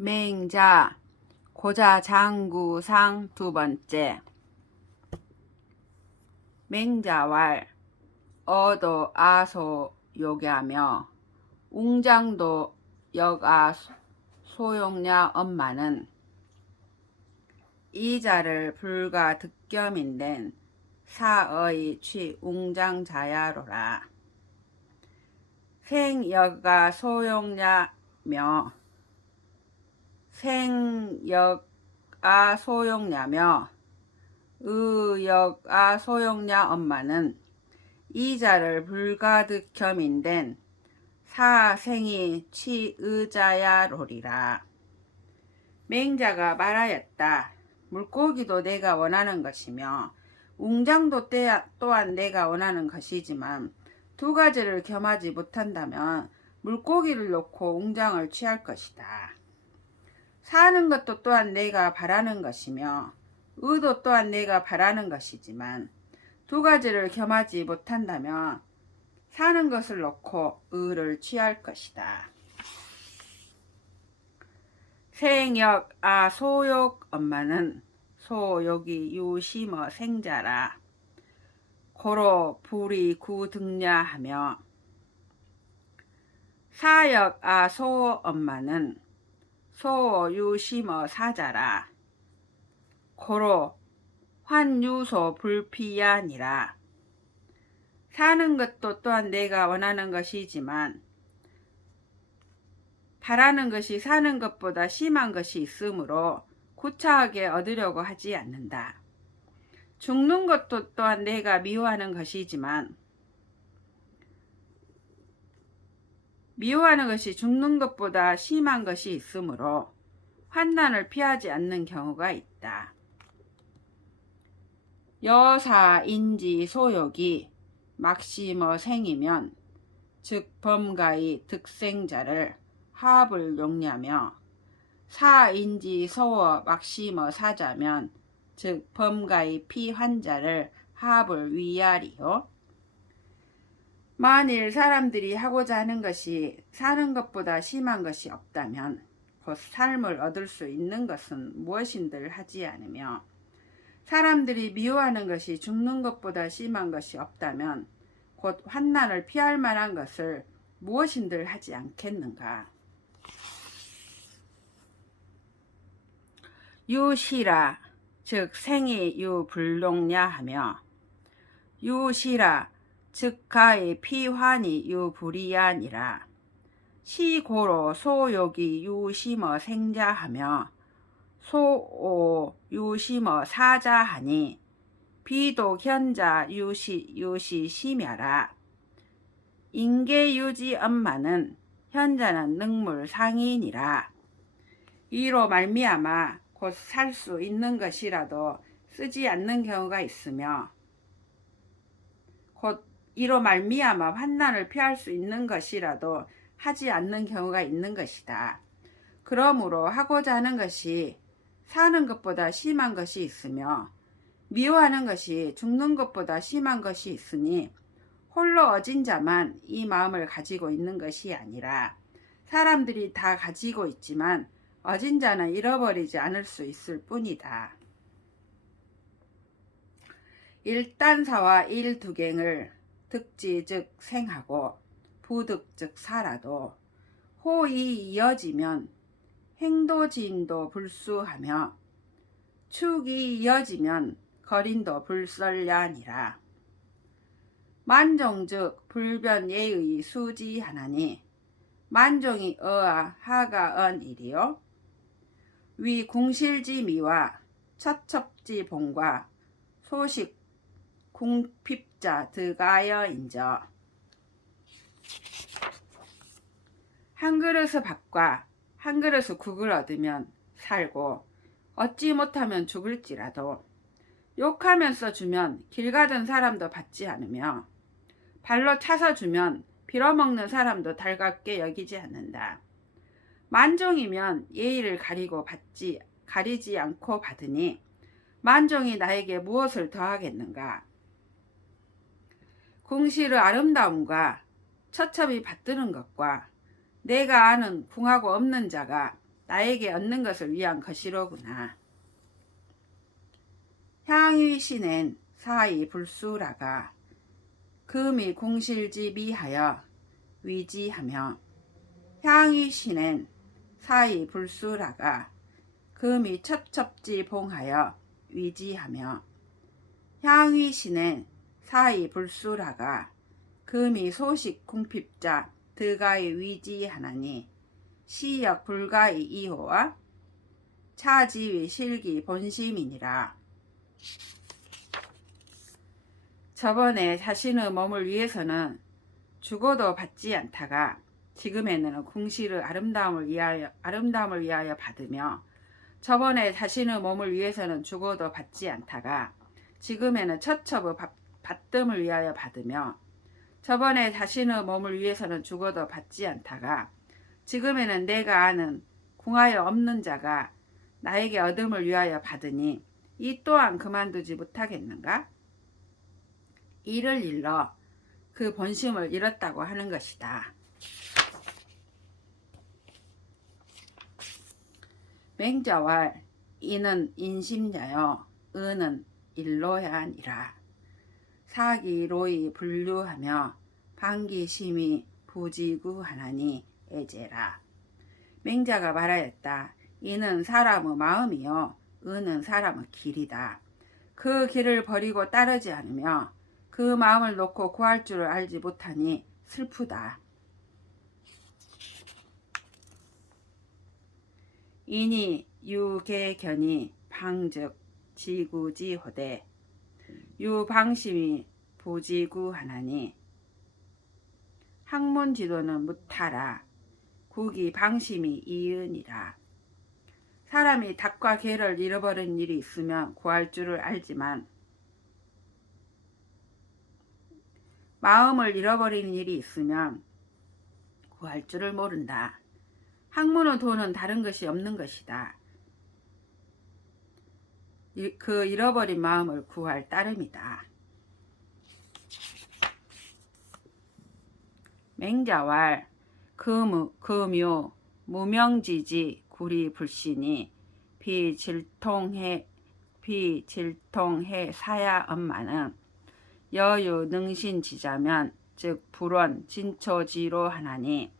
맹자 고자장구상 두 번째. 맹자왈 어도 아소 요괴하며 웅장도 역아 소용냐 엄마는 이자를 불가 득겸인된 사의 취 웅장자야로라. 생역아 소용냐며 생역아 소용냐며 의역아 소용냐 엄마는 이자를 불가득겸인된 사생이 취의자야로리라. 맹자가 말하였다. 물고기도 내가 원하는 것이며 웅장도 또한 내가 원하는 것이지만 두 가지를 겸하지 못한다면 물고기를 놓고 웅장을 취할 것이다. 사는 것도 또한 내가 바라는 것이며 의도 또한 내가 바라는 것이지만 두 가지를 겸하지 못한다면 사는 것을 놓고 의를 취할 것이다. 생역 소욕 엄마는 소욕이 유심어 생자라. 고로 불이 구등냐 하며 사역 소 엄마는 소 유심어 사자라. 고로 환유소 불피야니라. 사는 것도 또한 내가 원하는 것이지만 바라는 것이 사는 것보다 심한 것이 있으므로 구차하게 얻으려고 하지 않는다. 죽는 것도 또한 내가 미워하는 것이지만 미워하는 것이 죽는 것보다 심한 것이 있으므로 환난을 피하지 않는 경우가 있다. 여사인지 소욕이 막심어 생이면 즉 범가의 득생자를 합을 용냐며 사인지 서워 막심어 사자면 즉 범가의 피환자를 합을 위하리요. 만일 사람들이 하고자 하는 것이 사는 것보다 심한 것이 없다면 곧 삶을 얻을 수 있는 것은 무엇인들 하지 않으며 사람들이 미워하는 것이 죽는 것보다 심한 것이 없다면 곧 환난을 피할 만한 것을 무엇인들 하지 않겠는가. 유시라 즉 생이 유불용냐 하며 유시라 즉 가의 피환이 유불이야니라. 시고로 소욕이 유심어 생자하며 소오 유심어 사자하니 비도 현자 유시 심야라. 인계유지 엄마는 현자는 능물 상인이라. 이로 말미암아 곧 살 수 있는 것이라도 쓰지 않는 경우가 있으며 곧 이로 말미암아 환난을 피할 수 있는 것이라도 하지 않는 경우가 있는 것이다. 그러므로 하고자 하는 것이 사는 것보다 심한 것이 있으며 미워하는 것이 죽는 것보다 심한 것이 있으니 홀로 어진 자만 이 마음을 가지고 있는 것이 아니라 사람들이 다 가지고 있지만 어진 자는 잃어버리지 않을 수 있을 뿐이다. 일단사와 일두갱을 득지 즉 생하고 부득 즉 살아도 호이 이어지면 행도지인도 불수하며 축이 이어지면 거린도 불설ля니라. 만종 즉 불변예의 수지하나니 만종이 어아 하가 언이리요. 위 궁실지미와 처첩지 봉과 소식 궁핍자 드가여 인저. 한 그릇의 밥과 한 그릇의 국을 얻으면 살고 얻지 못하면 죽을지라도 욕하면서 주면 길 가던 사람도 받지 않으며 발로 차서 주면 빌어먹는 사람도 달갑게 여기지 않는다. 만종이면 예의를 가리지 않고 받으니 만종이 나에게 무엇을 더하겠는가. 궁실의 아름다움과 처첩이 받드는 것과 내가 아는 궁하고 없는 자가 나에게 얻는 것을 위한 것이로구나. 향위신엔 사이 불수라가 금이 공실지비하여 위지하며 향위신엔 사이 불수라가 금이 첩첩지 봉하여 위지하며 향위신엔 사이 불수라가 금이 소식 궁핍자 드가이 위지하나니 시역 불가이 이호와 차지위 실기 본심이니라. 저번에 자신의 몸을 위해서는 죽어도 받지 않다가 지금에는 궁실의 아름다움을 위하여 받으며 저번에 자신의 몸을 위해서는 죽어도 받지 않다가 지금에는 처첩의 받듦을 위하여 받으며 저번에 자신의 몸을 위해서는 죽어도 받지 않다가 지금에는 내가 아는 궁하여 없는 자가 나에게 얻음을 위하여 받으니 이 또한 그만두지 못하겠는가? 이를 일러 그 본심을 잃었다고 하는 것이다. 맹자왈 이는 인심자여 은은 일로야니라. 사기로이 분류하며 방기심이 부지구하나니 애제라. 맹자가 말하였다. 이는 사람의 마음이요 은은 사람의 길이다. 그 길을 버리고 따르지 않으며 그 마음을 놓고 구할 줄을 알지 못하니 슬프다. 이니 유계견이 방즉 지구지호대 유방심이 부지구하나니 학문지도는 무타라 국이 방심이 이은이라. 사람이 닭과 개를 잃어버린 일이 있으면 구할 줄을 알지만 마음을 잃어버리는 일이 있으면 구할 줄을 모른다. 학문의 도는 다른 것이 없는 것이다. 그 잃어버린 마음을 구할 따름이다. 맹자왈 금요 무명지지 구리불신이 비질통해 사야 엄마는 여유 능신지자면 즉 불원 진초지로 하나니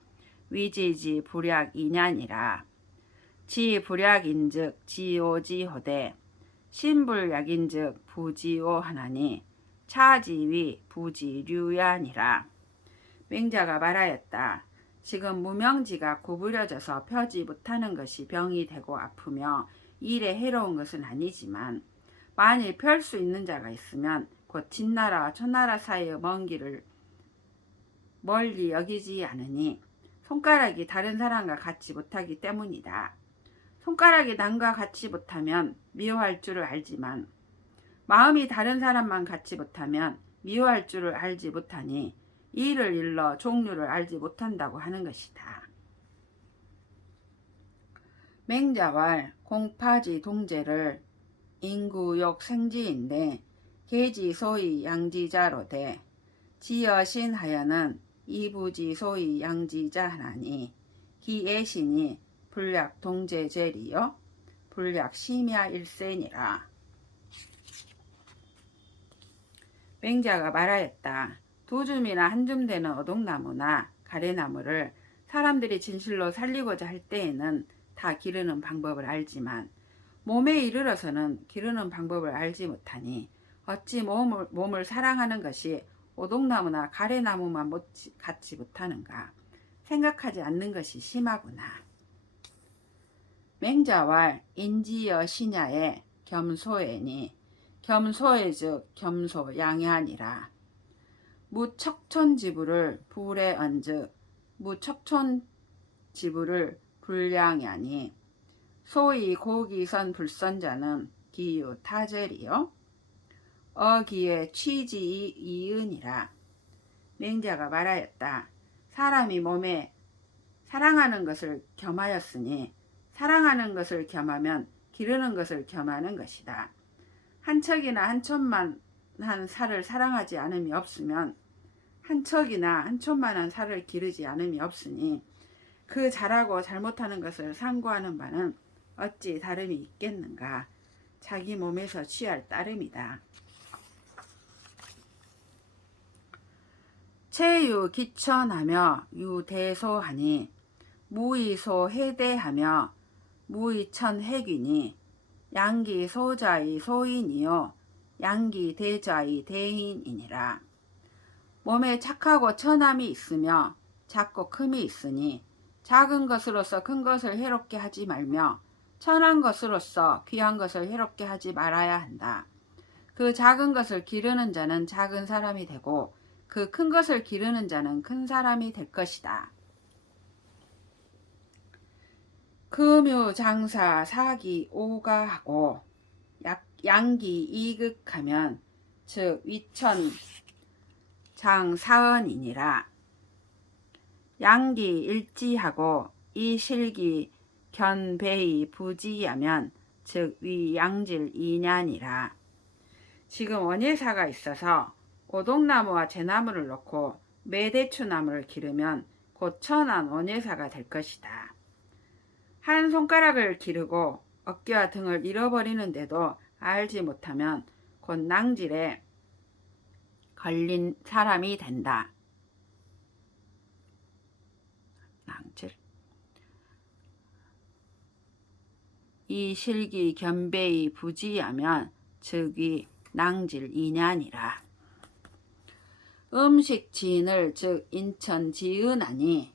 위지지 불약 이냐니라. 지 불약인즉 지오지호대 신불약인즉 부지오 하나니 차지위 부지류야니라. 맹자가 말하였다. 지금 무명지가 구부려져서 펴지 못하는 것이 병이 되고 아프며 일에 해로운 것은 아니지만 만일 펼 수 있는 자가 있으면 곧 진나라와 천나라 사이의 먼 길을 멀리 여기지 않으니 손가락이 다른 사람과 같지 못하기 때문이다. 손가락이 남과 같지 못하면 미워할 줄을 알지만 마음이 다른 사람만 같지 못하면 미워할 줄을 알지 못하니 이를 일러 종류를 알지 못한다고 하는 것이다. 맹자왈 공파지 동제를 인구욕 생지인데 계지 소위 양지자로되 지여신하여는 이부지 소위 양지자 하나니 기애신이 불약 동제제리요 불약 심야 일센이라. 맹자가 말하였다. 두 줌이나 한 줌 되는 어동나무나 가래나무를 사람들이 진실로 살리고자 할 때에는 다 기르는 방법을 알지만 몸에 이르러서는 기르는 방법을 알지 못하니 어찌 몸을 사랑하는 것이 오동나무나 가래나무만 갖지 못하는가. 생각하지 않는 것이 심하구나. 맹자왈 인지여 신야에 겸소애니 겸소애 즉 겸소 양야니라. 무척천지부를 불에 얹으 무척천지부를 불량야니 소위 고기선 불선자는 기유 타젤이요 어기에 취지 이은이라. 맹자가 말하였다. 사람이 몸에 사랑하는 것을 겸하였으니 사랑하는 것을 겸하면 기르는 것을 겸하는 것이다. 한 척이나 한 촌만 한 살을 사랑하지 않음이 없으면 한 척이나 한 촌만한 살을 기르지 않음이 없으니 그 잘하고 잘못하는 것을 상고하는 바는 어찌 다름이 있겠는가. 자기 몸에서 취할 따름이다. 체유 기천하며 유대소하니 무의소 해대하며 무의천해귀니 양기소자의 소인이요 양기대자의 대인이니라. 몸에 착하고 천함이 있으며 작고 큼이 있으니 작은 것으로서 큰 것을 해롭게 하지 말며 천한 것으로서 귀한 것을 해롭게 하지 말아야 한다. 그 작은 것을 기르는 자는 작은 사람이 되고 그 큰 것을 기르는 자는 큰 사람이 될 것이다. 금유 장사 사기 오가하고 양기 이극하면 즉 위천 장사언이니라. 양기 일지하고 이실기 견배이 부지하면 즉 위양질 이냐니라. 지금 원예사가 있어서 오동나무와 제나무를 놓고 매대추나무를 기르면 곧 천한 원예사가 될 것이다. 한 손가락을 기르고 어깨와 등을 잃어버리는데도 알지 못하면 곧 낭질에 걸린 사람이 된다. 낭질. 이 실기 견배이 부지하면 즉이 낭질 이냐니라. 음식 지인을 즉 인천 지은하니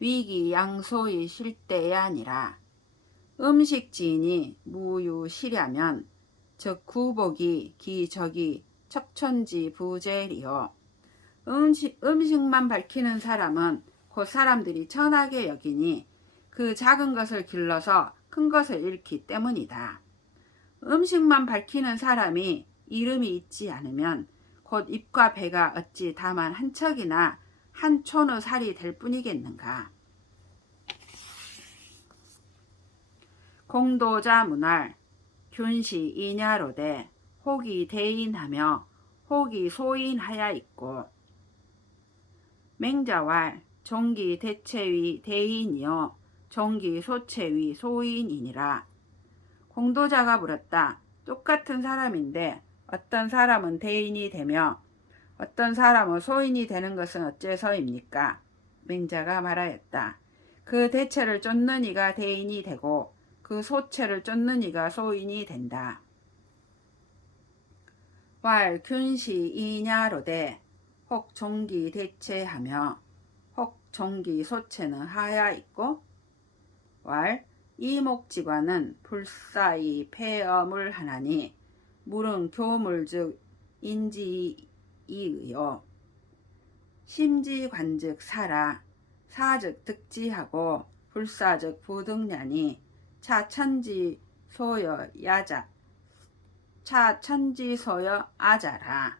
위기 양소의 실대야 아니라. 음식 지인이 무유시ля면 즉 구복이 기적이 척천지 부재리요. 음식만 밝히는 사람은 곧 사람들이 천하게 여기니 그 작은 것을 길러서 큰 것을 잃기 때문이다. 음식만 밝히는 사람이 이름이 있지 않으면 곧 입과 배가 어찌 다만 한 척이나 한 촌의 살이 될 뿐이겠는가. 공도자 문할 균시 이냐로되 혹이 대인하며 혹이 소인하야 있고 맹자왈 종기 대체위 대인이요 종기 소체위 소인이니라. 공도자가 물었다. 똑같은 사람인데 어떤 사람은 대인이 되며 어떤 사람은 소인이 되는 것은 어째서입니까? 맹자가 말하였다. 그 대체를 쫓는 이가 대인이 되고 그 소체를 쫓는 이가 소인이 된다. 왈 균시 이냐로되 혹 종기 대체하며 혹 종기 소체는 하야 있고 왈 이목지관은 불사의 폐엄을 하나니 물은 교물 즉 인지이의요. 심지관즉 사라 사즉 득지하고 불사즉 부득냐니 차천지소여 아자라.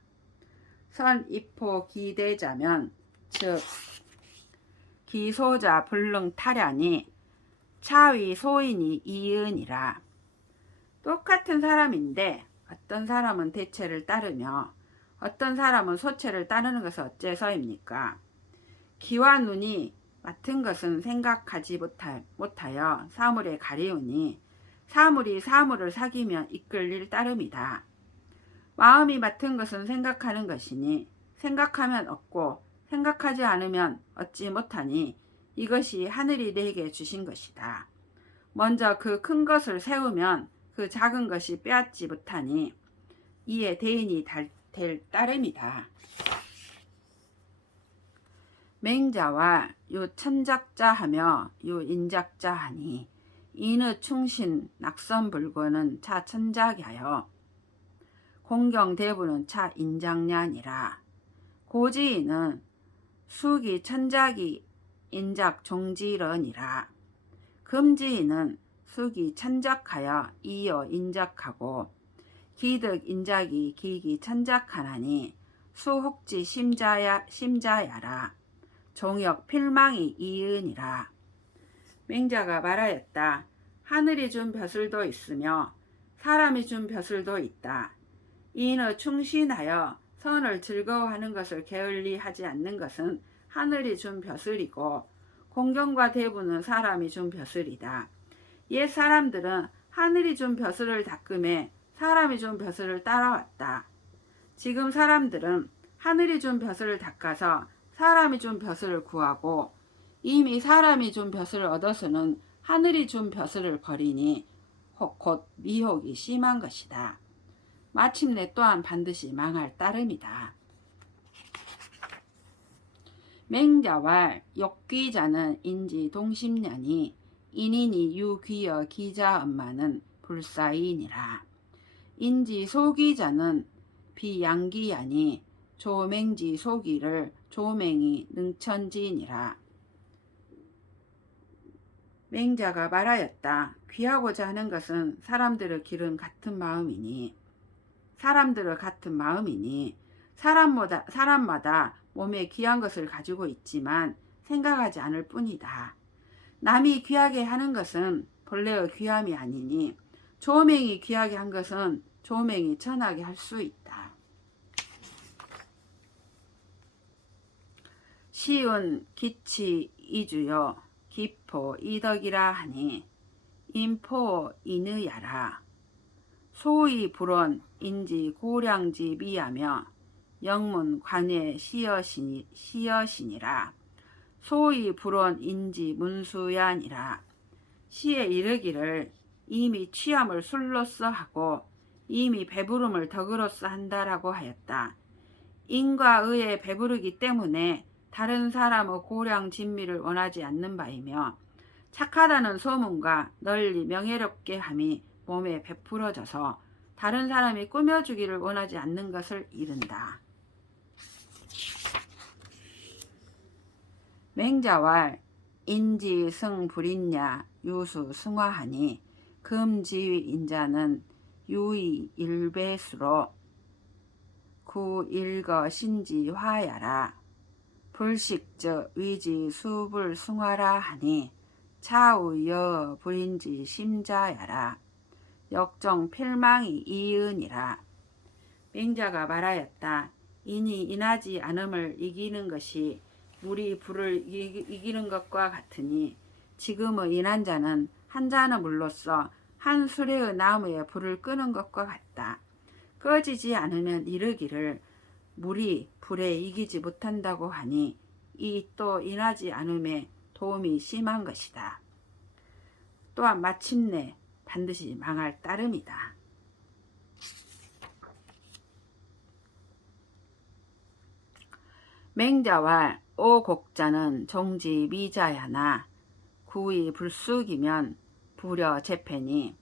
선입포 기대자면 즉 기소자 불능타ля니 차위 소인이 이은이라. 똑같은 사람인데 어떤 사람은 대체를 따르며 어떤 사람은 소체를 따르는 것은 어째서입니까? 귀와 눈이 맡은 것은 생각하지 못하여 사물에 가리우니 사물이 사물을 사귀면 이끌릴 따름이다. 마음이 맡은 것은 생각하는 것이니 생각하면 얻고 생각하지 않으면 얻지 못하니 이것이 하늘이 내게 주신 것이다. 먼저 그 큰 것을 세우면 그 작은 것이 빼앗지 못하니 이에 대인이 될 따름이다. 맹자와 요 천작자 하며 요 인작자 하니 인의 충신 낙선불고는 차 천작하여 공경대부는 차 인장냐니라. 고지인은 수기 천작이 인작 종지러니라. 금지인은 수기 천작하여 이어 인작하고 기득 인작이 기기 천작하나니 수혹지 심자야라. 종역 필망이 이은이라. 맹자가 말하였다. 하늘이 준 벼슬도 있으며 사람이 준 벼슬도 있다. 인의 충신하여 선을 즐거워하는 것을 게을리하지 않는 것은 하늘이 준 벼슬이고 공경과 대부는 사람이 준 벼슬이다. 옛 사람들은 하늘이 준 벼슬을 닦음에 사람이 준 벼슬을 따라왔다. 지금 사람들은 하늘이 준 벼슬을 닦아서 사람이 준 벼슬을 구하고 이미 사람이 준 벼슬을 얻어서는 하늘이 준 벼슬을 버리니 곧 미혹이 심한 것이다. 마침내 또한 반드시 망할 따름이다. 맹자왈 역귀자는 인지 동심년이 인인이 유귀어 기자 엄마는 불사이니라. 인지 소귀자는 비양기하니 조맹지 소기를 조맹이 능천지니라. 맹자가 말하였다. 귀하고자 하는 것은 사람들의 길은 같은 마음이니 사람마다 몸에 귀한 것을 가지고 있지만 생각하지 않을 뿐이다. 남이 귀하게 하는 것은 본래의 귀함이 아니니 조맹이 귀하게 한 것은 조맹이 천하게 할 수 있다. 시운 기치 이주요 기포 이덕이라 하니 인포 인의야라. 소위 불원 인지 고량지 미하며 영문 관예 시여시니라. 소위 불원 인지 문수야니라. 시에 이르기를 이미 취함을 술로써 하고 이미 배부름을 덕으로써 한다라고 하였다. 인과 의에 배부르기 때문에 다른 사람의 고량 진미를 원하지 않는 바이며 착하다는 소문과 널리 명예롭게 함이 몸에 베풀어져서 다른 사람이 꾸며주기를 원하지 않는 것을 이른다. 맹자왈 인지 승불인냐 유수 승화하니 금지위 인자는 유의 일배수로 구일거 신지 화야라. 불식적 위지 수불 승화라 하니 차우여 불인지 심자야라. 역정 필망이 이은이라. 맹자가 말하였다. 인이 인하지 않음을 이기는 것이 물이 불을 이기는 것과 같으니 지금의 인한 자는 한 자는 물로써 한 수레의 나무에 불을 끄는 것과 같다. 꺼지지 않으면 이르기를 물이 불에 이기지 못한다고 하니 이 또 인하지 않음에 도움이 심한 것이다. 또한 마침내 반드시 망할 따름이다. 맹자와 오곡자는 종지 미자야나 구이 불쑥이면 부려 재패니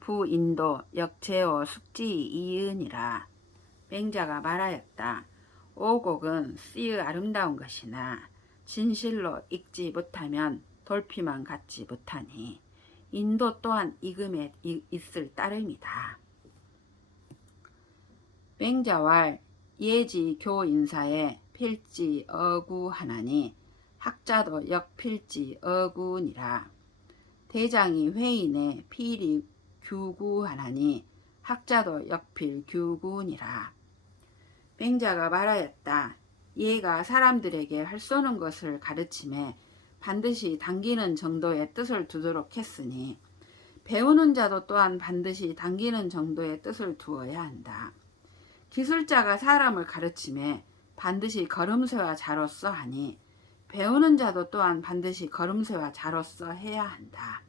부인도 역제어 숙지 이은이라. 맹자가 말하였다. 오곡은 씨의 아름다운 것이나 진실로 익지 못하면 돌피만 갖지 못하니 인도 또한 익음에 있을 따름이다. 맹자왈 예지 교인사에 필지 어구하나니 학자도 역필지 어구니라. 대장이 회인에 필이 규구하나니 학자도 역필 규구니라. 맹자가 말하였다. 예가 사람들에게 할 쏘는 것을 가르침에 반드시 당기는 정도의 뜻을 두도록 했으니 배우는 자도 또한 반드시 당기는 정도의 뜻을 두어야 한다. 기술자가 사람을 가르침에 반드시 걸음새와 자로써 하니 배우는 자도 또한 반드시 걸음새와 자로써 해야 한다.